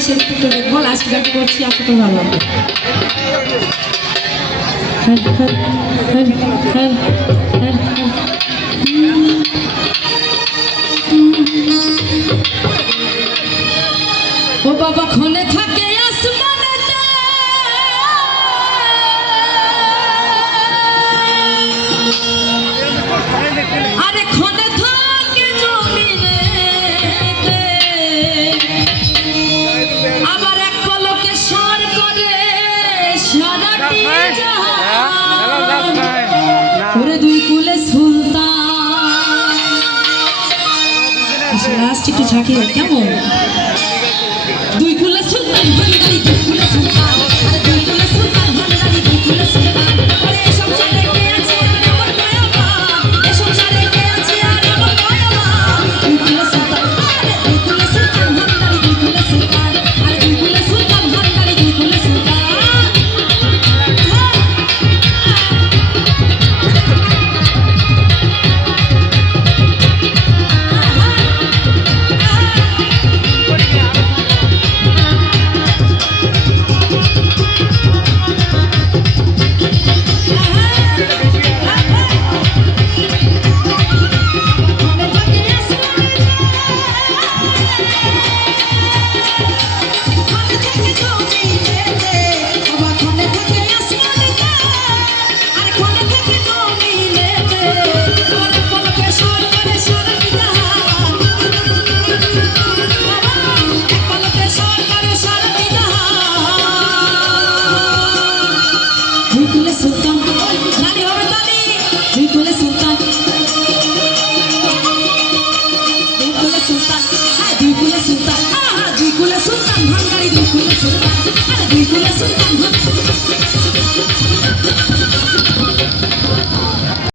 সেরকম তো দেখবো লাস্ট গান করছি আপনাকে ভালো লাগবে ও বাবা ক্ষণে থাকে আসমানেতে আরে ক্ষণে থাকে জমিনেতে আবার এক পলকে সর করে সারাটি জাহান ওরে দুই কুলে সুলতান লাস্ট একটু ঝাঁকি কেমন দুই কুলে সুলতান ভান্ডারি দুই কুলে সুলতান আরে দুই কুলে সুলতান ভান্ডারি দুই কুলে সুলতান আরে এই সংসারে কে আছে আর আমার মায়াবা এই সংসারে কে আছে আর আমার মায়াবা দুই কুলে সুলতান আরে দুই কুলে সুলতান ভান্ডারি দুই কুলে সুলতান আরে দুই কুলে সুলতান ভান্ডারি দুই কুলে সুলতান Sultan,